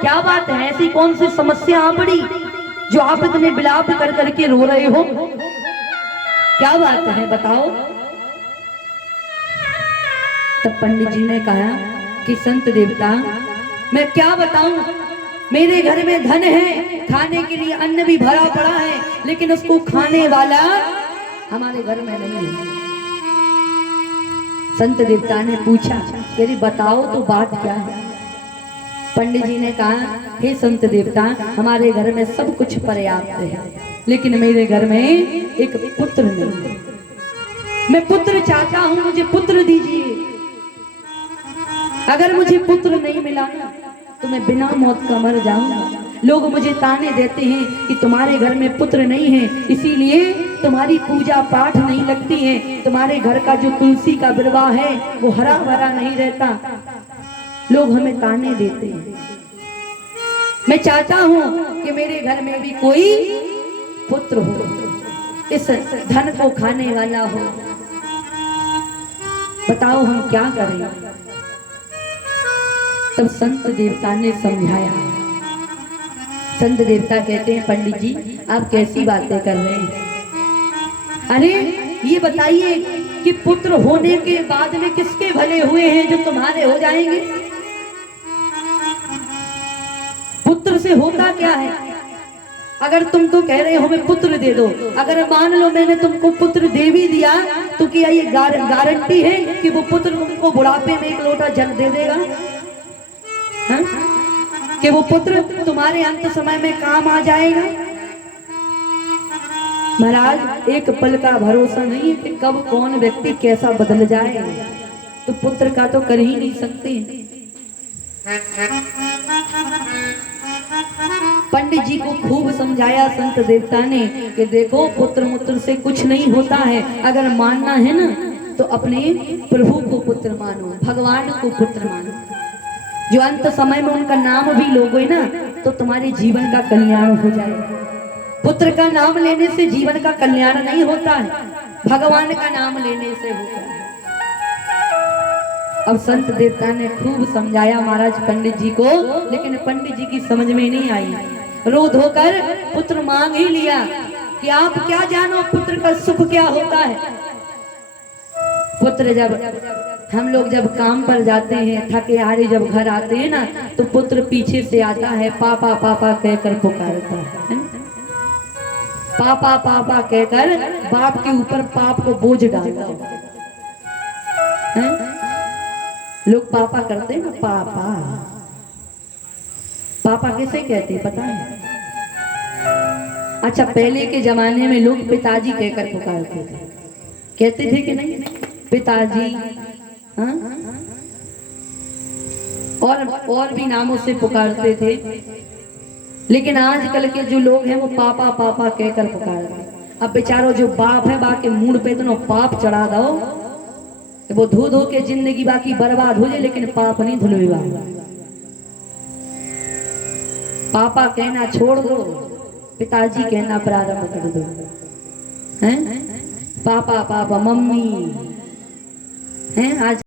क्या बात है, ऐसी कौन सी समस्या आ पड़ी जो आप इतने विलाप कर करके रो रहे हो? क्या बात है बताओ। तब पंडित जी ने कहा कि संत देवता मैं क्या बताऊं, मेरे घर में धन है, खाने के लिए अन्न भी भरा पड़ा है, लेकिन उसको खाने वाला हमारे घर में नहीं है। संत देवता ने पूछा कि अरे बताओ तो बात क्या है। पंडित जी ने कहा हे संत देवता, हमारे घर में सब कुछ पर्याप्त है, लेकिन मेरे घर में एक पुत्र नहीं है। मैं पुत्र चाहता हूं, मुझे पुत्र दीजिए। अगर मुझे पुत्र नहीं मिला ना तो मैं बिना मौत का मर जाऊंगा। लोग मुझे ताने देते हैं कि तुम्हारे घर में पुत्र नहीं है, इसीलिए तुम्हारी पूजा पाठ नहीं लगती है, तुम्हारे घर का जो तुलसी का विवाह है वो हरा भरा नहीं रहता। लोग हमें ताने देते हैं। मैं चाहता हूं कि मेरे घर में भी कोई पुत्र हो, इस धन को खाने वाला हो। बताओ हम क्या करें? तब संत देवता ने समझाया। संत देवता कहते हैं पंडित जी आप कैसी बातें कर रहे हैं? अरे ये बताइए कि पुत्र होने के बाद में किसके भले हुए हैं जो तुम्हारे हो जाएंगे? पुत्र से होता क्या है? अगर तुम तो कह रहे हो हमें पुत्र दे दो, अगर मान लो मैंने तुमको पुत्र दे भी दिया तो क्या ये गारंटी है कि वो पुत्र तुमको बुढ़ापे में एक लोटा जल दे देगा? हा? कि वो पुत्र तुम्हारे अंत समय में काम आ जाएगा? महाराज एक पल का भरोसा नहीं है कि कब कौन व्यक्ति कैसा बदल जाए, तो पुत्र का तो कर ही नहीं सकते। पंडित जी को खूब समझाया संत देवता ने कि देखो पुत्र मुत्र से कुछ नहीं होता है, अगर मानना है ना तो अपने प्रभु को पुत्र मानो, भगवान को पुत्र मानो। जो अंत समय में उनका नाम भी लोगे ना तो तुम्हारे जीवन का कल्याण हो जाएगा। पुत्र का नाम लेने से जीवन का कल्याण नहीं होता है, भगवान का नाम लेने से होता है। अब संत देवता ने खूब समझाया महाराज पंडित जी को, लेकिन पंडित जी की समझ में नहीं आई। रो धोकर पुत्र मांग ही लिया कि आप क्या जानो पुत्र का सुख क्या होता है। पुत्र हम लोग जब काम पर जाते हैं थके हारे जब घर आते हैं ना तो पुत्र पीछे से आता है, पापा पापा कहकर पुकारता है। पापा पापा कहकर बाप के ऊपर पाप को बोझ डालता है। लोग पापा करते हैं ना, पापा पापा कैसे कहते हैं पता है? अच्छा पहले के जमाने में लोग पिताजी कहकर पुकारते थे, कहते थे कि नहीं पिताजी, हाँ? और भी नामों से पुकारते थे। लेकिन आजकल के जो लोग हैं वो पापा पापा कहकर पुकारते हैं। अब बेचारो जो बाप है बाकी मुंह पे तो पाप चढ़ा दो, वो धो धो के जिंदगी बाकी बर्बाद हो जाए, लेकिन पाप नहीं धुलवेगा। पापा कहना छोड़ दो, पिताजी कहना प्रारंभ कर दो। हैं पापा पापा मम्मी हैं आज